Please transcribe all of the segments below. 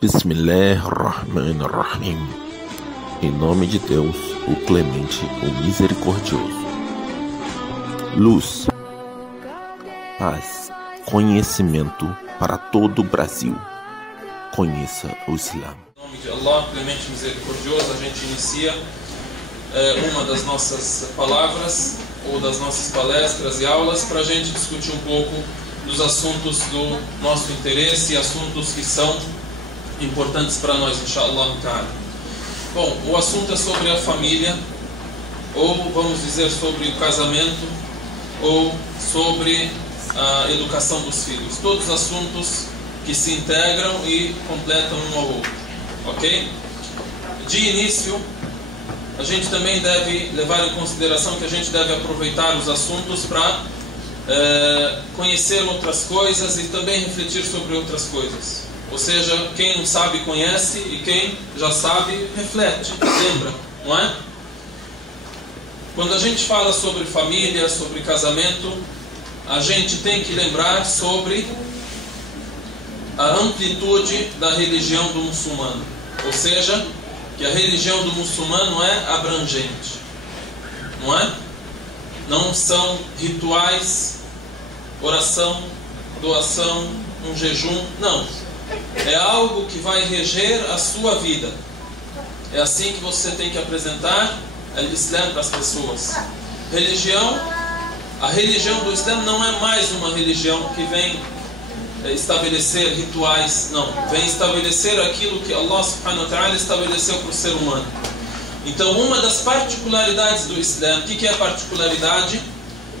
Bismillahirrahmanirrahim. Em nome de Deus, o Clemente, o Misericordioso. Luz, paz, conhecimento para todo o Brasil. Conheça o Islã. Em nome de Allah, Clemente Misericordioso, a gente inicia uma das nossas palavras ou das nossas palestras e aulas para a gente discutir um pouco dos assuntos do nosso interesse e assuntos que são importantes para nós, inshallah ta'ala. Bom, o assunto é sobre a família, ou vamos dizer sobre o casamento, ou sobre a educação dos filhos. Todos assuntos que se integram e completam um ao outro, ok? De início, a gente também deve levar em consideração que a gente deve aproveitar os assuntos para conhecer outras coisas e também refletir sobre outras coisas. Ou seja, quem não sabe conhece e quem já sabe reflete, lembra, não é? Quando a gente fala sobre família, sobre casamento, a gente tem que lembrar sobre a amplitude da religião do muçulmano. Ou seja, que a religião do muçulmano é abrangente, não é? Não são rituais, oração, doação, um jejum, não. É algo que vai reger a sua vida. É assim que você tem que apresentar o Islã para as pessoas. A religião do Islã não é mais uma religião que vem estabelecer rituais, não. Vem estabelecer aquilo que Allah subhanahu wa ta'ala estabeleceu para o ser humano. Então, uma das particularidades do Islã, o que é a particularidade?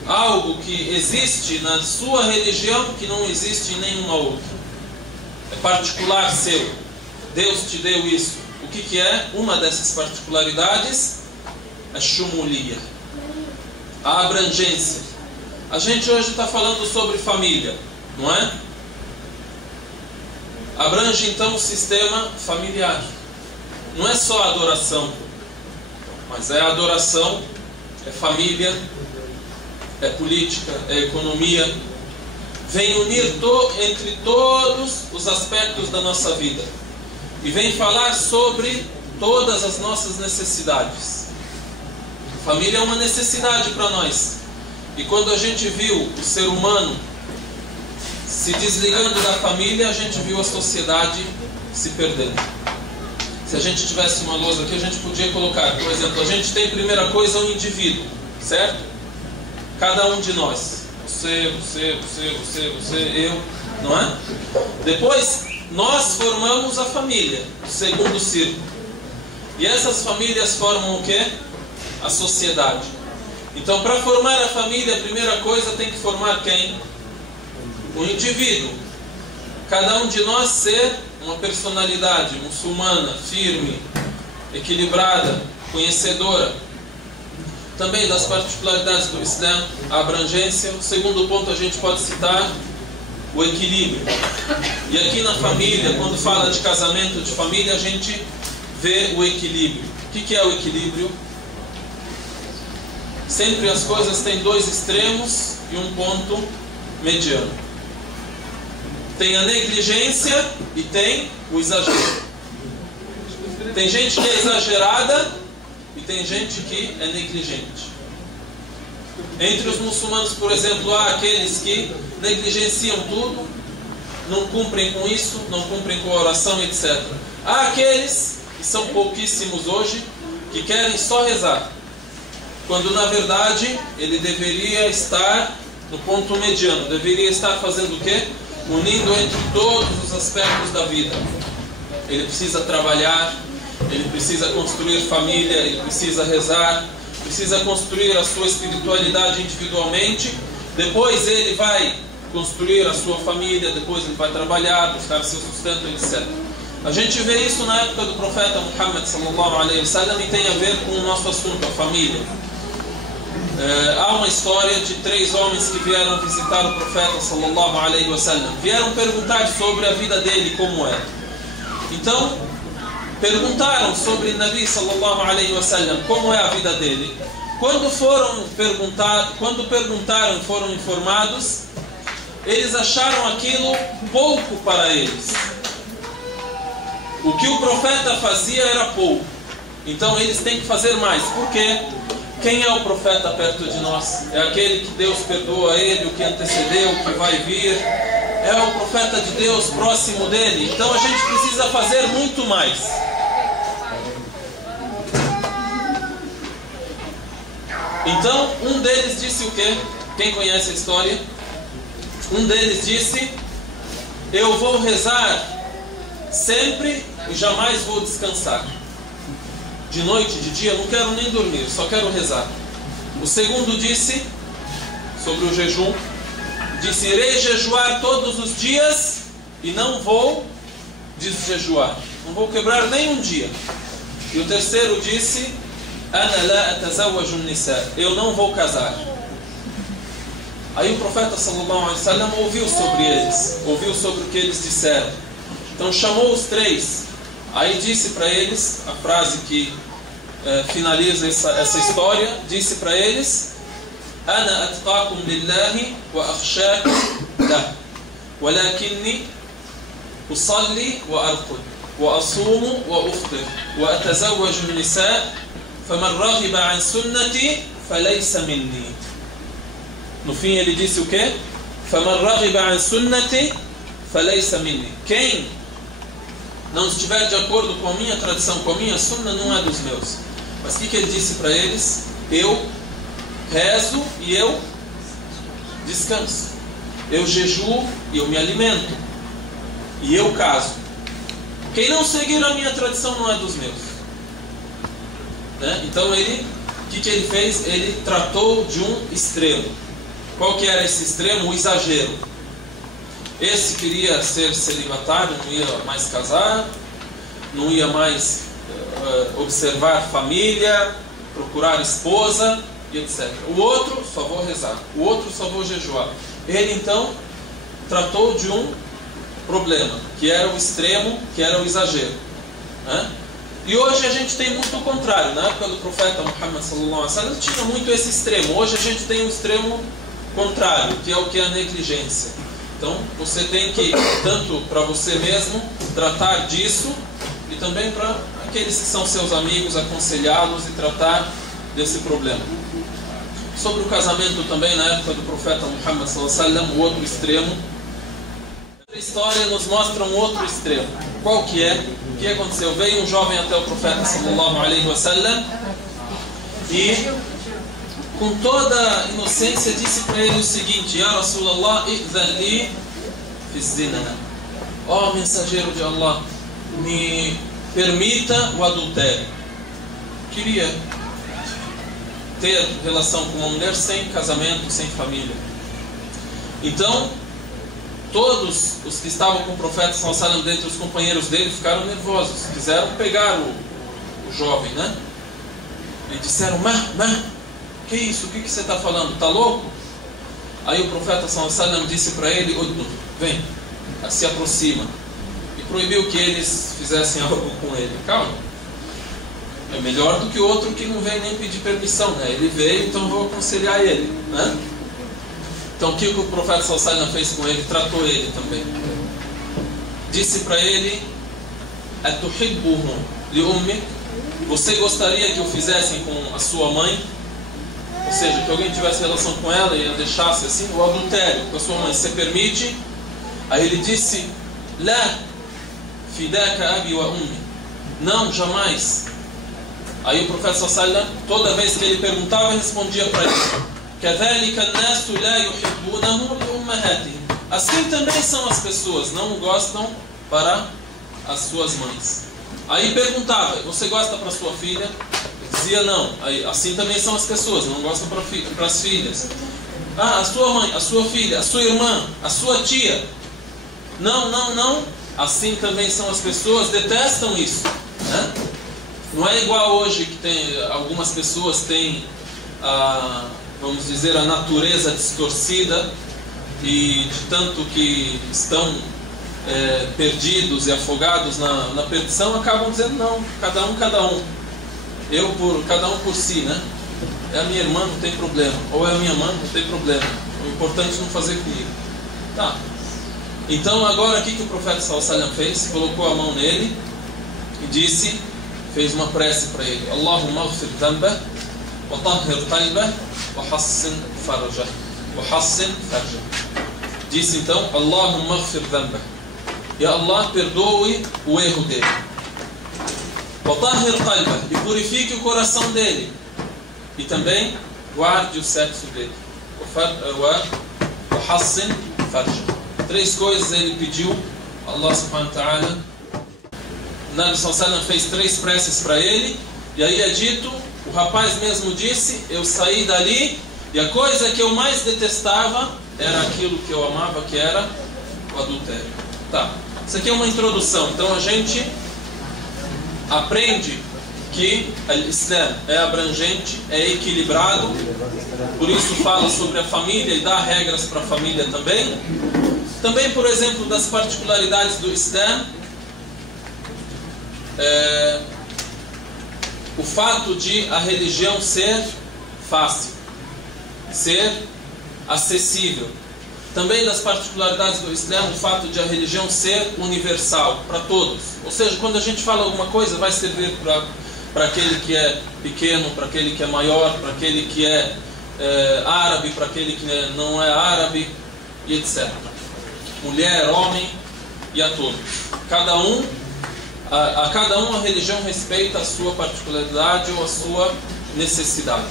Algo que existe na sua religião que não existe em nenhuma outra. É particular seu. Deus te deu isso. O que é? Uma dessas particularidades? A shumuliya, a abrangência. A gente hoje está falando sobre família, não é? Abrange então o sistema familiar. Não é só adoração, mas é adoração, é família, é política, é economia. Vem unir entre todos os aspectos da nossa vida e vem falar sobre todas as nossas necessidades. Família é uma necessidade para nós. E quando a gente viu o ser humano se desligando da família, a gente viu a sociedade se perdendo. Se a gente tivesse uma lousa aqui, a gente podia colocar, por exemplo, a gente tem, primeira coisa, um indivíduo, certo? Cada um de nós. Você, eu, não é? Depois, nós formamos a família, o segundo círculo. E essas famílias formam o quê? A sociedade. Então, para formar a família, a primeira coisa tem que formar quem? O indivíduo. Cada um de nós ser uma personalidade muçulmana, firme, equilibrada, conhecedora. Também das particularidades do Islã, a abrangência. O segundo ponto a gente pode citar o equilíbrio. E aqui na família, quando fala de casamento, de família, a gente vê o equilíbrio. O que é o equilíbrio? Sempre as coisas têm dois extremos e um ponto mediano. Tem a negligência e tem o exagero. Tem gente que é exagerada e tem gente que é negligente. Entre os muçulmanos, por exemplo, há aqueles que negligenciam tudo, não cumprem com isso, não cumprem com a oração, etc. Há aqueles, que são pouquíssimos hoje, que querem só rezar, quando na verdade ele deveria estar no ponto mediano, deveria estar fazendo o quê? Unindo entre todos os aspectos da vida. Ele precisa trabalhar, ele precisa construir família, ele precisa rezar, precisa construir a sua espiritualidade individualmente, depois ele vai construir a sua família, depois ele vai trabalhar, buscar seu sustento, etc. A gente vê isso na época do profeta Muhammad sallallahu alaihi wasallam e tem a ver com o nosso assunto, a família. Há uma história de 3 homens que vieram visitar o profeta sallallahu alaihi wasallam. Vieram perguntar sobre a vida dele, como é. Então, perguntaram sobre Nabi sallallahu alaihi wasallam, como é a vida dele. Quando perguntaram e foram informados, eles acharam aquilo pouco para eles. O que o profeta fazia era pouco. Então eles têm que fazer mais. Por quê? Quem é o profeta perto de nós? É aquele que Deus perdoa ele, o que antecedeu, o que vai vir. É o profeta de Deus próximo dele. Então a gente precisa fazer muito mais. Então um deles disse o quê? Quem conhece a história? Um deles disse: eu vou rezar sempre e jamais vou descansar. De noite, de dia, não quero nem dormir, só quero rezar. O segundo disse, sobre o jejum, disse: irei jejuar todos os dias e não vou desjejuar. Não vou quebrar nem um dia. E o terceiro disse: ana la atazawwaju an-nisa, eu não vou casar. Aí o profeta sallallahu alaihi wasallam ouviu sobre eles, ouviu sobre o que eles disseram. Então chamou os três. Aí disse para eles, a frase que finaliza essa história, disse para eles: ana atqakum lillahi wa akhshakum lah, walakinni usalli wa arqud wa asumu wa uftir wa atazawwaju an-nisa faman raghiba an sunnati falaysa minni. No fim ele disse o quê? faman raghiba an sunnati falaysa minni. Quem não estiver de acordo com a minha tradição, com a minha sunna, não é dos meus. Mas o que ele disse para eles? Eu rezo e eu descanso. Eu jejuo e eu me alimento. E eu caso. Quem não seguir a minha tradição não é dos meus. Né? Então ele, o que ele fez? Ele tratou de um extremo. Qual que era esse extremo? O exagero. Esse queria ser celibatário, não ia mais casar, não ia mais observar família, procurar esposa e etc. O outro, só vou rezar. O outro, só vou jejuar. Ele então tratou de um problema, que era o extremo, que era o exagero. Né? E hoje a gente tem muito o contrário. Na época do profeta Muhammad sallallahu alaihi wasallam tinha muito esse extremo. Hoje a gente tem o extremo contrário, que é o que é a negligência. Então você tem que, tanto para você mesmo, tratar disso, e também para aqueles que são seus amigos, aconselhá-los e tratar desse problema. Sobre o casamento também, na época do profeta Muhammad sallallahu alaihi wasallam, o outro extremo. A história nos mostra um outro extremo. Qual que é? O que aconteceu? Veio um jovem até o profeta sallallahu alaihi wasallam e, com toda inocência, disse para ele o seguinte: Ya Rasulallah, i'dhan li fi zina. Ó mensageiro de Allah, me permita o adultério. Queria ter relação com uma mulher sem casamento, sem família. Então, todos os que estavam com o profeta sallallahu alaihi wasallam, dentre os companheiros dele, ficaram nervosos, quiseram pegar o jovem, né? E disseram: que isso? O que você está falando? Está louco? Aí o profeta sallallahu alaihi wasallam disse para ele: vem, se aproxima. E proibiu que eles fizessem algo com ele. Calma. É melhor do que o outro que não veio nem pedir permissão, né? Ele veio, então vou aconselhar ele, né? Então o que o profeta sallallahu alaihi wasallam fez com ele? Tratou ele também. Disse para ele: atuhibbuhu li ummik? Você gostaria que o fizessem com a sua mãe? Ou seja, que alguém tivesse relação com ela e a deixasse assim, o adultério com a sua mãe, você permite? Aí ele disse: La fidaka abi wa ummi. Não, jamais. Aí o profeta sallallahu alaihi wasallam, toda vez que ele perguntava, respondia para ele: Kadhalika an-nasu la yuhibbunahu li ummahatihim. Assim também são as pessoas, não gostam para as suas mães. Aí perguntava: você gosta para sua filha? Dizia não. Aí, assim também são as pessoas, não gostam para as filhas. Ah, a sua mãe, a sua filha, a sua irmã, a sua tia. Não. Assim também são as pessoas, detestam isso. Né? Não é igual hoje que tem, algumas pessoas têm, vamos dizer, a natureza distorcida e de tanto que estão perdidos e afogados na perdição, acabam dizendo não, cada um. Cada um por si, né? É a minha irmã, não tem problema. Ou é a minha mãe, não tem problema. O importante é não fazer comigo. Tá. Então agora o que o profeta sallallahu alaihi wasallam fez? Colocou a mão nele e disse, fez uma prece para ele: Allahumma aghfir dhanbah wa tahhir qalbah wa hassin farjah. Disse então: Allahumma aghfir dhanbah, e Allah perdoe o erro dele. Wa tahhir qalbah, e purifique o coração dele, e também guarde o sexo dele. Wa hassin farjah. 3 coisas ele pediu a Allah subhanahu wa ta'ala. O Nabi sallallahu alaihi wasallam fez 3 preces para ele, e aí é dito, o rapaz mesmo disse: eu saí dali e a coisa que eu mais detestava era aquilo que eu amava, que era o adultério. Tá, isso aqui é uma introdução. Então a gente aprende que o Islã é abrangente, é equilibrado, por isso fala sobre a família e dá regras para a família também. Também, por exemplo, das particularidades do Islã, o fato de a religião ser fácil, ser acessível. Também das particularidades do Islã, o fato de a religião ser universal, para todos. Ou seja, quando a gente fala alguma coisa, vai servir para aquele que é pequeno, para aquele que é maior, para aquele que é árabe, para aquele que não é árabe, e etc. Mulher, homem e a todos. A cada um a religião respeita a sua particularidade ou a sua necessidade.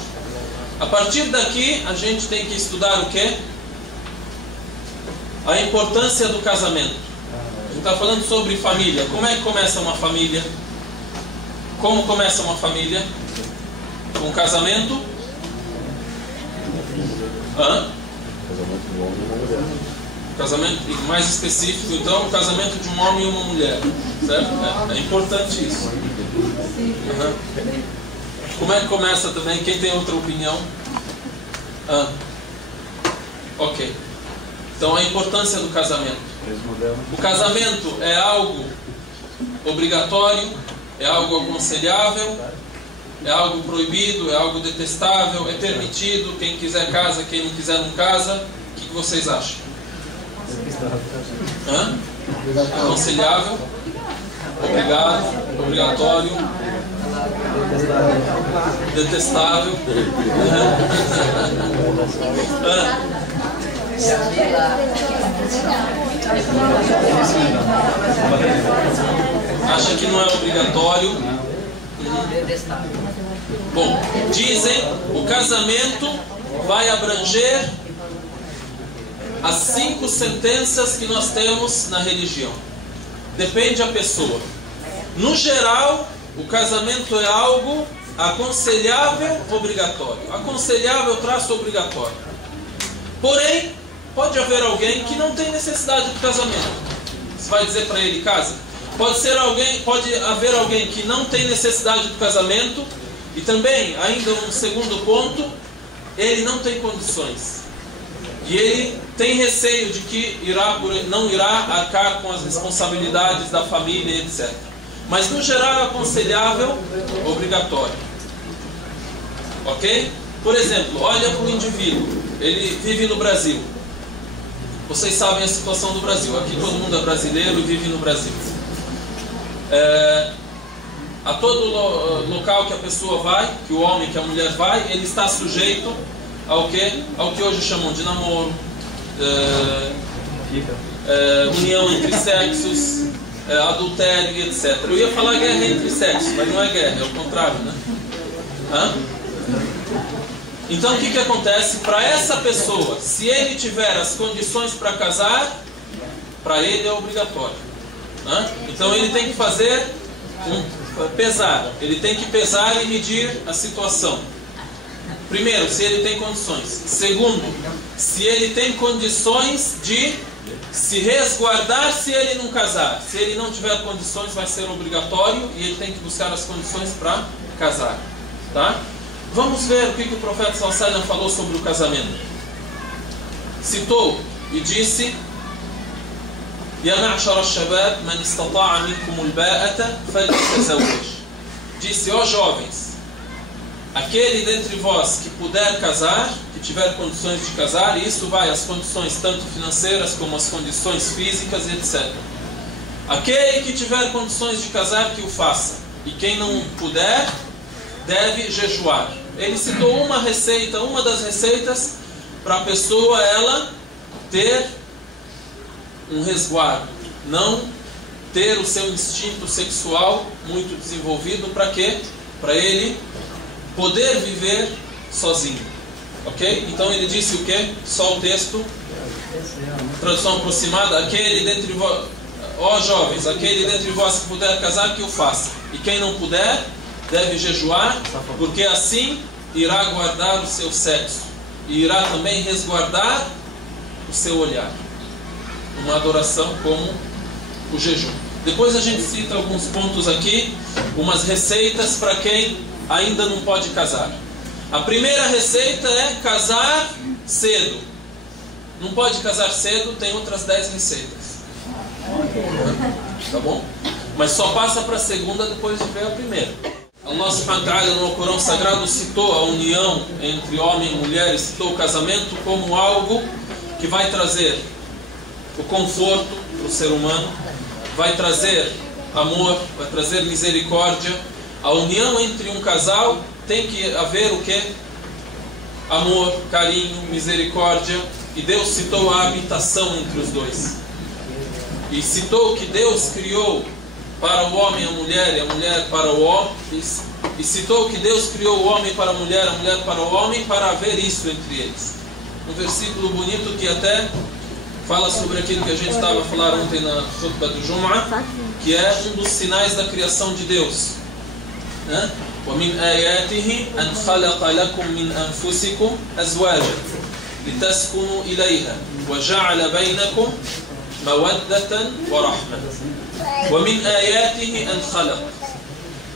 A partir daqui a gente tem que estudar o quê? A importância do casamento. A gente está falando sobre família. Como é que começa uma família? Como começa uma família? Com casamento? Casamento mais específico, então, o casamento de um homem e uma mulher, certo? É importante isso. Como é que começa também? Quem tem outra opinião? Ok. Então, a importância do casamento. O casamento é algo obrigatório, é algo aconselhável, é algo proibido, é algo detestável, é permitido, quem quiser casa, quem não quiser não casa. O que vocês acham? Aconselhável, obrigado, obrigatório, detestável. Acha que não é obrigatório? Bom, dizem o casamento vai abranger as 5 sentenças que nós temos na religião. Depende da pessoa. No geral, o casamento é algo aconselhável, obrigatório. Aconselhável, traço obrigatório. Porém, pode haver alguém que não tem necessidade do casamento. Você vai dizer para ele: casa. Pode haver alguém que não tem necessidade do casamento, e também, ainda um segundo ponto, ele não tem condições. E ele tem receio de que não irá arcar com as responsabilidades da família, etc. Mas no geral é aconselhável, obrigatório. Ok? Por exemplo, olha para o indivíduo, ele vive no Brasil. Vocês sabem a situação do Brasil. Aqui todo mundo é brasileiro e vive no Brasil. A todo local que a pessoa vai, que o homem, que a mulher vai, ele está sujeito ao que hoje chamam de namoro, união entre sexos, adultério e etc. Eu ia falar guerra entre sexos, mas não é guerra, é o contrário, né? Então o que acontece? Para essa pessoa, se ele tiver as condições para casar, para ele é obrigatório. Então ele tem que fazer pesar, ele tem que pesar e medir a situação. Primeiro, se ele tem condições. Segundo, se ele tem condições de se resguardar se ele não casar. Se ele não tiver condições, vai ser obrigatório e ele tem que buscar as condições para casar. Tá? Vamos ver o que o profeta sallallahu alaihi wasallam falou sobre o casamento. Citou e disse: Ya ma'shara ash-shabab man istata'a minkum al-ba'ata falyatazawwaj. Disse: ó jovens, aquele dentre vós que puder casar, que tiver condições de casar, e isso vai as condições tanto financeiras como as condições físicas, etc. Aquele que tiver condições de casar, que o faça. E quem não puder, deve jejuar. Ele citou uma receita, uma das receitas para a pessoa ela ter um resguardo, não ter o seu instinto sexual muito desenvolvido. Para quê? Para ele poder viver sozinho. Ok? Então ele disse o quê? Só o texto. Tradução aproximada. Aquele dentre vós, ó jovens, aquele dentre vós que puder casar, que o faça. E quem não puder, deve jejuar, porque assim irá guardar o seu sexo e irá também resguardar o seu olhar. Uma adoração como o jejum. Depois a gente cita alguns pontos aqui, umas receitas para quem ainda não pode casar. A primeira receita é casar cedo. Não pode casar cedo, tem outras 10 receitas. Tá bom? Mas só passa para a segunda depois de ver a primeira. Allah subhanahu wa ta'ala no Corão Sagrado citou a união entre homem e mulher, e citou o casamento como algo que vai trazer o conforto para o ser humano, vai trazer amor, vai trazer misericórdia. A união entre um casal tem que haver o quê? Amor, carinho, misericórdia. E Deus citou a habitação entre os dois. E citou que Deus criou para o homem a mulher e a mulher para o homem. E citou que Deus criou o homem para a mulher para o homem, para haver isso entre eles. Um versículo bonito que até fala sobre aquilo que a gente estava a falar ontem na khutbah do Jum'ah, que é um dos sinais da criação de Deus. وَمِنْ آيَاتِهِ أَنْ خَلَقَ لَكُمْ مِنْ أَنفُسِكُمْ أَزْوَاجًا لِتَسْكُنُوا إِلَيْهَا وَجَعَلَ بَيْنَكُمْ مَوَدَّةً وَرَحْمَةً وَمِنْ آيَاتِهِ أَنْ خَلَقَ.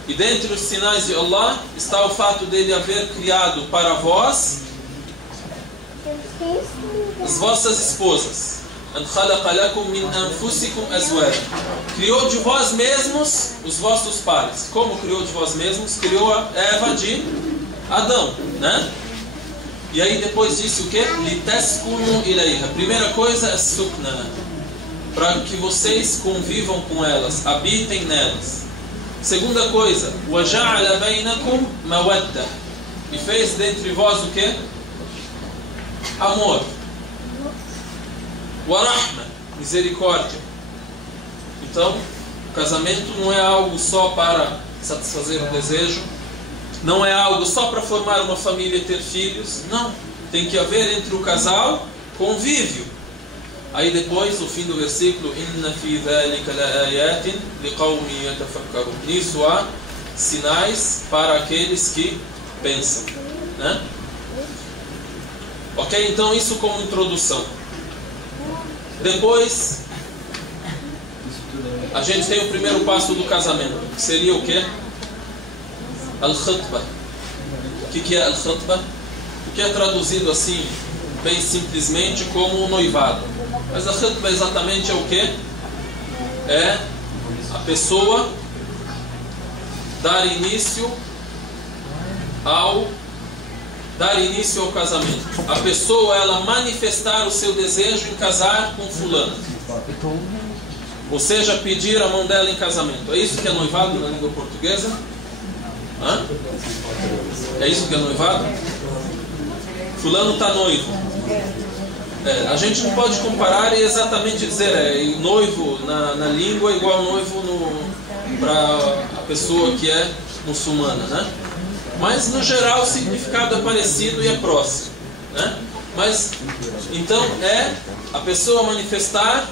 E dentre os sinais de Allah está o fato dele haver criado para vós as vossas esposas. أَنْ خَلَقَ لَكُمْ مِنْ أَنفُسِكُمْ أَزْوَاجًا. Criou de vós mesmos os vossos pares. Como criou de vós mesmos? Criou a Eva de Adão, né? E aí depois disse o quê? لِتَسْكُنُوا إِلَيْهَا. Primeira coisa é sukna, para que vocês convivam com elas, habitem nelas. Segunda coisa, وَجَعَلَ بَيْنَكُمْ مَوَدَّةً. E fez dentre vós o quê? Amor. وَرَحْمَةً. Misericórdia. Então, o casamento não é algo só para satisfazer um desejo, não é algo só para formar uma família e ter filhos. Não, tem que haver entre o casal convívio. Aí depois, o fim do versículo, إِنَّ فِي ذَلِكَ لَآيَاتٍ لِقَوْمٍ يَتَفَكَّرُونَ. Nisso há sinais para aqueles que pensam, né? Ok? Então isso como introdução. Depois, a gente tem o primeiro passo do casamento, que seria o quê? Al-Khutbah. O que é Al-Khutbah? O que é traduzido assim, bem simplesmente, como o noivado. Mas a Khutbah exatamente é o quê? É a pessoa dar início ao casamento. A pessoa, ela manifestar o seu desejo em casar com fulano. Ou seja, pedir a mão dela em casamento. É isso que é noivado na língua portuguesa? Hã? É isso que é noivado? Fulano está noivo. A gente não pode comparar e exatamente dizer noivo na língua igual noivo para a pessoa que é muçulmana, né? Mas no geral o significado é parecido e é próximo, né? Mas então é a pessoa manifestar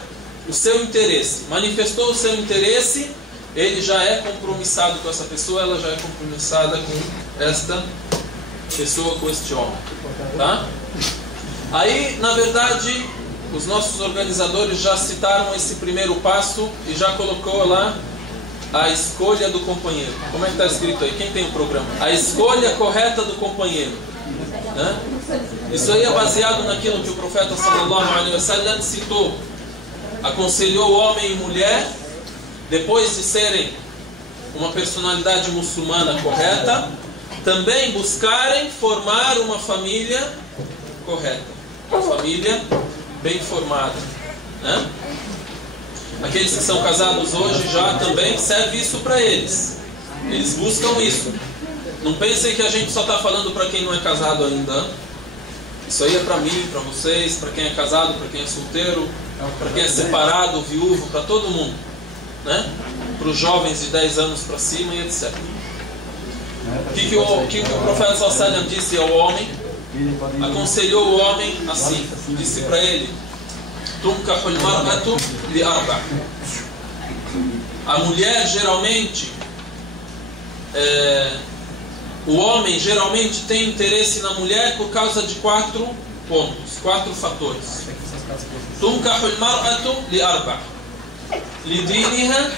o seu interesse. Manifestou o seu interesse, ele já é compromissado com essa pessoa, ela já é compromissada com esta pessoa, com este homem, tá? Aí, na verdade, os nossos organizadores já citaram esse primeiro passo e já colocou lá a escolha do companheiro. Como é que está escrito aí? Quem tem o programa? A escolha correta do companheiro, né? Isso aí é baseado naquilo que o profeta sallallahu alaihi wasallam citou. Aconselhou homem e mulher, depois de serem uma personalidade muçulmana correta, também buscarem formar uma família correta, uma família bem formada, né? aqueles que são casados hoje já também serve isso para eles. Eles buscam isso. Não pensem que a gente só está falando para quem não é casado ainda. Isso aí é para mim, para vocês, para quem é casado, para quem é solteiro, para quem é separado, viúvo, para todo mundo, né? Para os jovens de 10 anos para cima e etc. O que o profeta sallallahu alaihi wasallam disse ao homem? Aconselhou o homem assim, disse para ele: Tunkahul mar'atu li arba'. A mulher geralmente, o homem geralmente tem interesse na mulher por causa de 4 pontos, 4 fatores. Tunkahul mar'atu li arba'. Li diniha,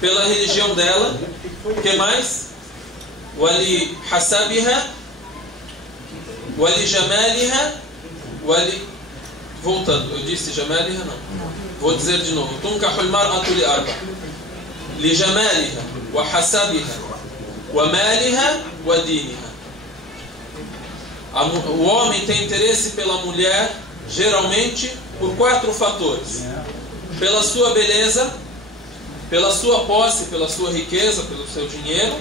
pela religião dela. O que mais? Wali hasabiha, wali jamaliha, wali... Voltando, eu disse jamaliha? Não. Vou dizer de novo. Tunkahul mar'atu li arba'. Li jamaliha, wa hasabiha, wa maliha, wa diniha. O homem tem interesse pela mulher, geralmente, por 4 fatores. Pela sua beleza, pela sua posse, pela sua riqueza, pelo seu dinheiro.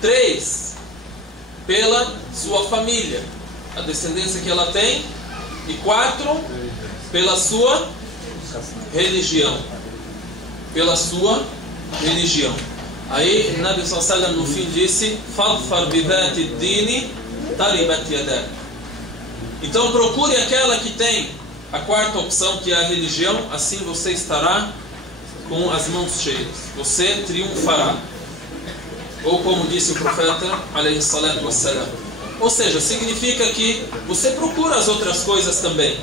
3, pela sua família, a descendência que ela tem. E 4, pela sua religião. Pela sua religião. Aí, Nabi sallallahu alaihi wasallam no fim disse: Fadfar bidhati dini taribat yadak. Então procure aquela que tem a 4ª opção, que é a religião, assim você estará com as mãos cheias. Você triunfará. Ou como disse o profeta, alayhi salatu wassalam. Ou seja, significa que você procura as outras coisas também.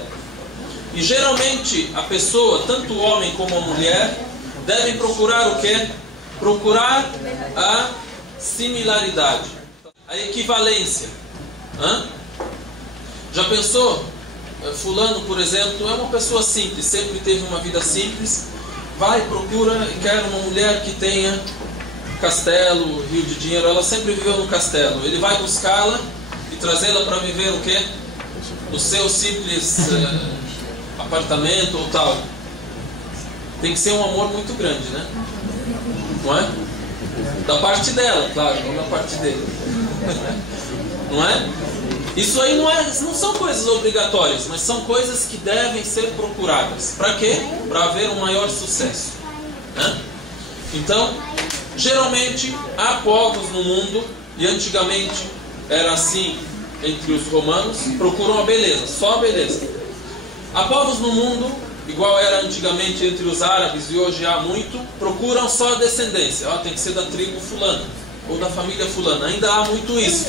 E geralmente a pessoa, tanto o homem como a mulher, devem procurar o quê? Procurar a similaridade, a equivalência. Já pensou? Fulano, por exemplo, é uma pessoa simples, sempre teve uma vida simples. Vai, procura e quer uma mulher que tenha castelo, rio de dinheiro. Ela sempre viveu no castelo. Ele vai buscá-la e trazê-la para viver o quê? No seu simples apartamento ou tal. Tem que ser um amor muito grande, né? Não é? Da parte dela, claro, não da parte dele. Não é? Isso aí não são coisas obrigatórias, mas são coisas que devem ser procuradas. Para quê? Para haver um maior sucesso, né? Então, geralmente, há povos no mundo, e antigamente era assim entre os romanos, procuram a beleza, só a beleza. Há povos no mundo, igual era antigamente entre os árabes, e hoje há muito, procuram só a descendência. Tem que ser da tribo fulana, ou da família fulana. Ainda há muito isso.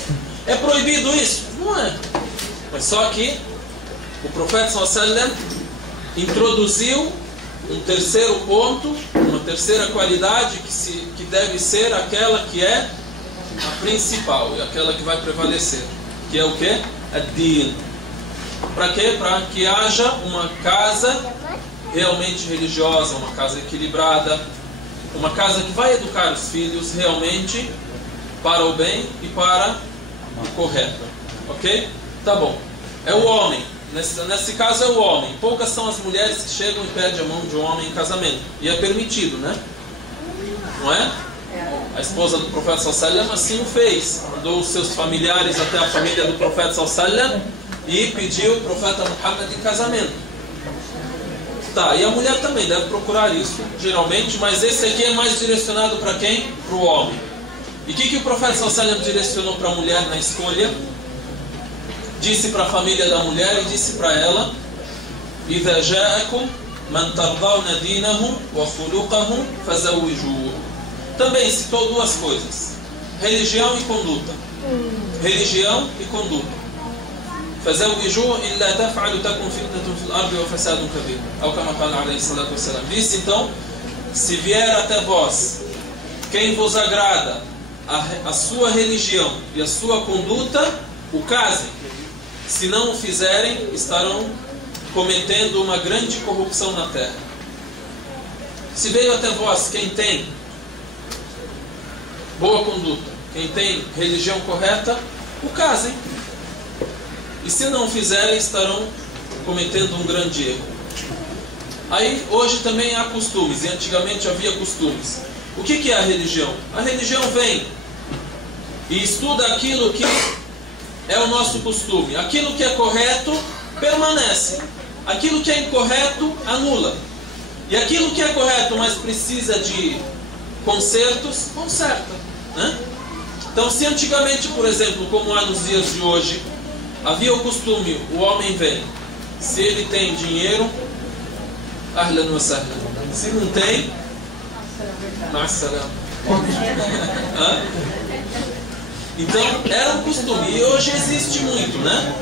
É proibido isso? Não é. Mas só que o profeta sallallahu alaihi wasallam introduziu um terceiro ponto, uma terceira qualidade que deve ser aquela que é a principal e aquela que vai prevalecer, que é o quê? Ad-din. Para quê? Para que haja uma casa realmente religiosa, uma casa equilibrada, uma casa que vai educar os filhos realmente para o bem e para o correto. Ok? Tá bom. É o homem. Nesse caso é o homem. Poucas são as mulheres que chegam e pedem a mão de um homem em casamento. E é permitido, né? Não é? A esposa do profeta sallallahu alaihi wasallam assim o fez. Mandou os seus familiares até a família do profeta sallallahu alaihi wasallam e pediu o profeta Muhammad em casamento. Tá, e a mulher também deve procurar isso, geralmente, mas esse aqui é mais direcionado para quem? Para o homem. E o que o profeta sallallahu alaihi wasallam direcionou para a mulher na escolha? Disse para a família da mulher e disse para ela: إِذَا جَاءَكُمْ مَنْ تَرْضَوْنَ دِينَهُ وَخُلُقَهُ فَزَوِّجُوهُ. Também citou 2 coisas: religião e conduta. Religião e conduta. فَزَوِّجُوهُ إِلَّا تَفْعَلُ تَكُنْ فِتْنَةٌ فِي الْأَرْضِ وَفَسَادٌ كَبِيرٌ. أو كما قال عليه الصلاة والسلام. Disse então: se vier até vós quem vos agrada a sua religião e a sua conduta, o casem. Se não o fizerem, estarão cometendo uma grande corrupção na terra. Se veio até vós quem tem boa conduta, quem tem religião correta, o casem. E se não o fizerem, estarão cometendo um grande erro. Aí hoje também há costumes, e antigamente havia costumes. O que é a religião? A religião vem e estuda aquilo que é o nosso costume. Aquilo que é correto permanece, aquilo que é incorreto anula, e aquilo que é correto, mas precisa de consertos, conserta, né? Então, se antigamente, por exemplo, como há nos dias de hoje, havia o costume, o homem vem, se ele tem dinheiro, ahlan wa sahlan. Se não tem, então era um costume, e hoje existe muito, né?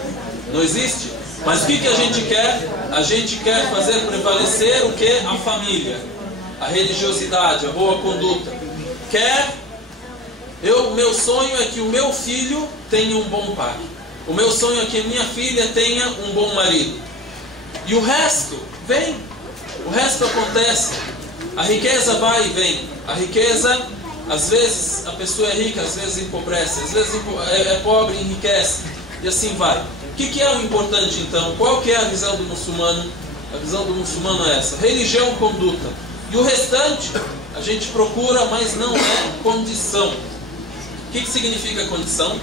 Não existe? Mas o que a gente quer? A gente quer fazer prevalecer o que? A família, a religiosidade, a boa conduta. Meu sonho é que o meu filho tenha um bom pai. O meu sonho é que a minha filha tenha um bom marido. E o resto vem. O resto acontece. A riqueza vai e vem. A riqueza, às vezes a pessoa é rica, às vezes empobrece. Às vezes é pobre e enriquece. E assim vai. O que é o importante então? Qual que é a visão do muçulmano? A visão do muçulmano é essa: religião, conduta. E o restante a gente procura, mas não é condição. O que significa condição? O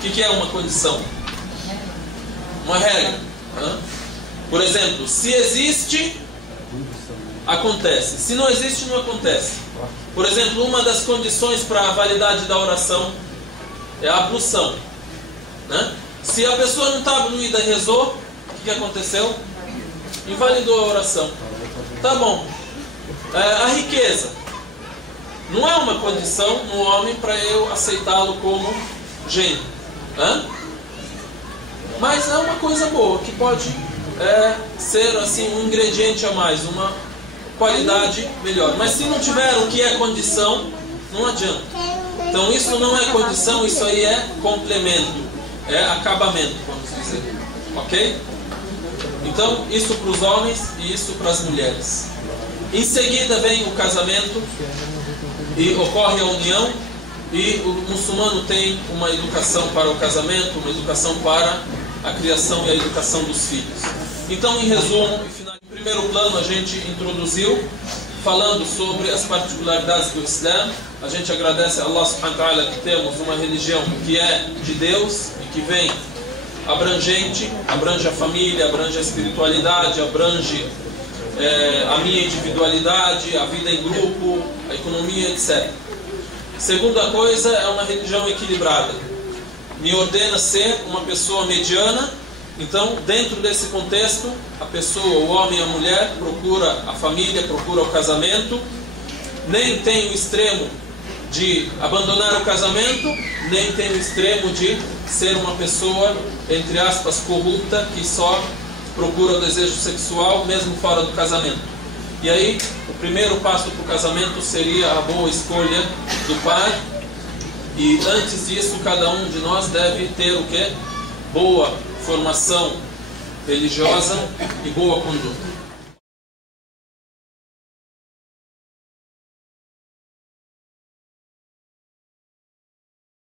que é uma condição? Uma regra. Por exemplo, se existe, acontece. Se não existe, não acontece. Por exemplo, uma das condições para a validade da oração é a ablução, né? Se a pessoa não estava no Ida rezou, o que aconteceu? Invalidou a oração. Tá bom. A riqueza não é uma condição no homem para eu aceitá-lo como gênio, mas é uma coisa boa que pode ser assim um ingrediente a mais, uma qualidade melhor. Mas se não tiver o que é condição, não adianta. Então isso não é condição, isso aí é complemento, é acabamento, vamos dizer. Ok? Então isso para os homens e isso para as mulheres. Em seguida vem o casamento e ocorre a união, e o muçulmano tem uma educação para o casamento, uma educação para a criação e a educação dos filhos. Então, em resumo, em primeiro plano a gente introduziu falando sobre as particularidades do Islã. A gente agradece a Allah subhanahu wa ta'ala que temos uma religião que é de Deus e que vem abrangente, abrange a família, abrange a espiritualidade, abrange a minha individualidade, a vida em grupo, a economia, etc. Segunda coisa, é uma religião equilibrada. Me ordena ser uma pessoa mediana. Então, dentro desse contexto, a pessoa, o homem e a mulher, procura a família, procura o casamento. Nem tem o extremo de abandonar o casamento, nem tem o extremo de ser uma pessoa, entre aspas, corrupta, que só procura o desejo sexual, mesmo fora do casamento. E aí, o primeiro passo para o casamento seria a boa escolha do pai. E antes disso, cada um de nós deve ter o quê? Boa formação religiosa e boa conduta.